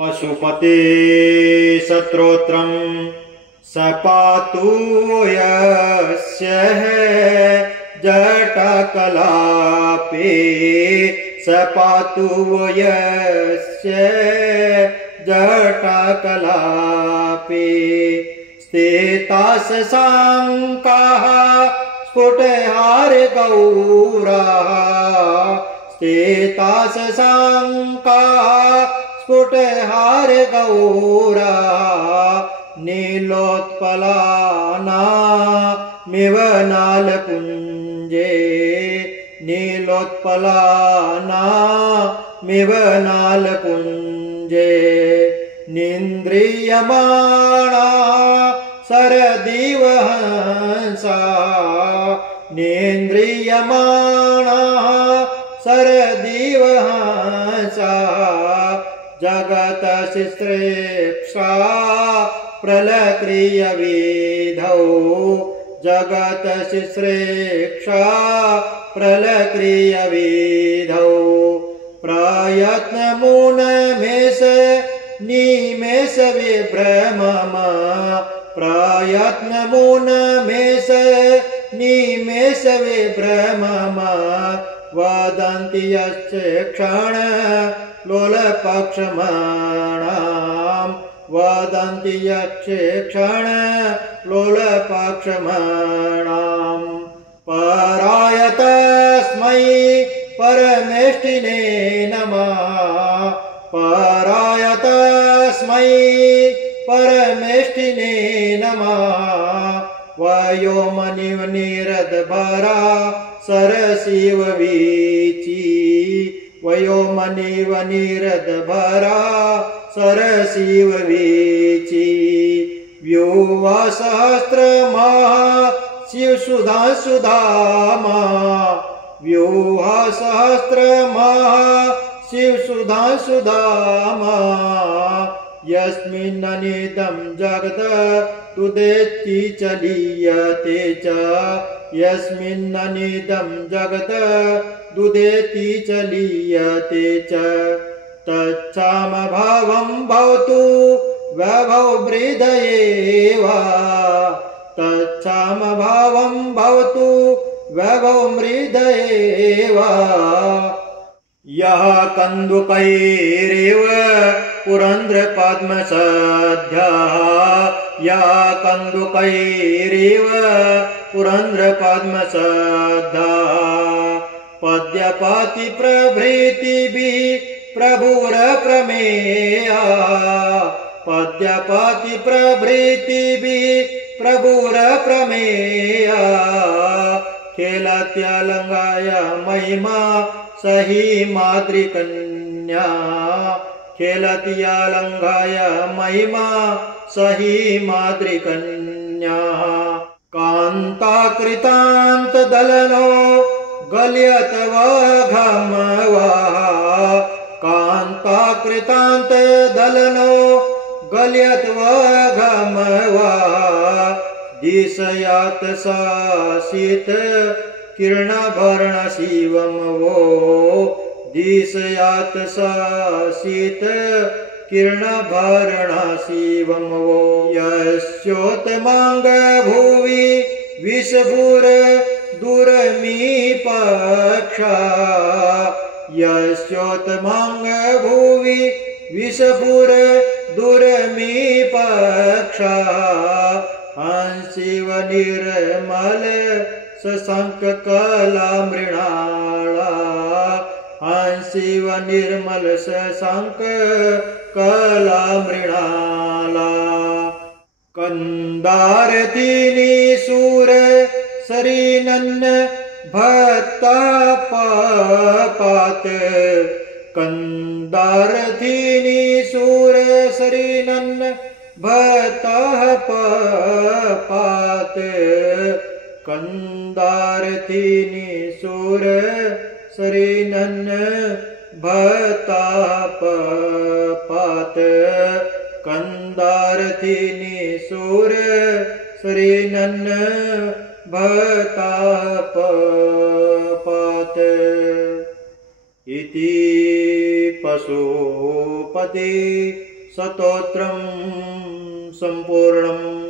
पशुपते स्तोत्रम् स पातु यस्य जटकलापे स पातु यस्य जटकलापे स्थितास शङ्काः स्फुटहारगौराः स्थितास शङ्काः स्फुटहारगौराः नीलोत्पलानामिव नालकुञ्जे नीलोत्पलानामिव नालकुञ्जे निन्द्रियमाणा सरदिव हंसा निन्द्रियमाणा सरदिव हंसा जगत शिश्रेप्सा प्रलक्रियविधौ जगत शिश्रेक्षा प्रलक्रियविधौ प्रयत्नमुनमेष निमेष विभ्रमम प्रयत्नमुनमेष निमेष विभ्रमम वदन्ति यश्च क्षण लोलपक्षमाणाम् वदन्ति यश्च क्षण लोलपक्षमाणाम् पराय तस्मै परमेष्टिने नमः पराय तस्मै परमेष्टिने नमः वयोमनिव निरदभरा सरसिव वीची वयोमनिव निरदभरा सरसिव वीची व्यूहा सहस्रमः शिवसुधा सुधामा व्यूहा सहस्रमः शिवसुधा सुधामा यस्मिन्ननिदं जगत् तुदेति चलीयते च यस्मिन्ननिदं जगत् दुदेति चलीयते च तच्चामभावं भवतु वैभव वृद्धयेव तच्चामभावं भवतु वैभव वृद्धयेव यः कन्दुकैरेव पुरन्द्रपद्मसद्यः यः कन्दुकैरेव पुरन्द्रपद्मसद्यः पद्यपति प्रभृतिभिः प्रभुरप्रमेयः पद्यपति प्रभृतिभिः प्रभुरप्रमेयः खेलत्यलङ्गाय महिमा सही मातृकन्या खेलत्यलङ्गाय महिमा सही मातृकन्या कान्ताकृतान्तदलनो गल्यतवघमवः कान्ताकृतान्तदलनो गल्यतवघमवः दिशयात सासित किरणभरण शिवं वो दिशयात सासित किरणभरण शिवं वो यस्योत्तमांग भुवि विषभूर दुर्मीपक्षा यस्योत्तमांग भुवि विषभूर दुर्मीपक्षा हंसिव निर्मल शशंक कला मृणाला हंसिव निर्मल शशंक कला मृणाला कंदारतिनी सूर सरीनन्न भत्तापात कंदारतिनी सूर सरीनन्न भत्तापात कंदारतिनी सूर सरीनन्न भत्तापात कंदारतिनी सूर सरीनन्न भत्तापात इति पशुपति स्तोत्रं सम्पूर्णम्।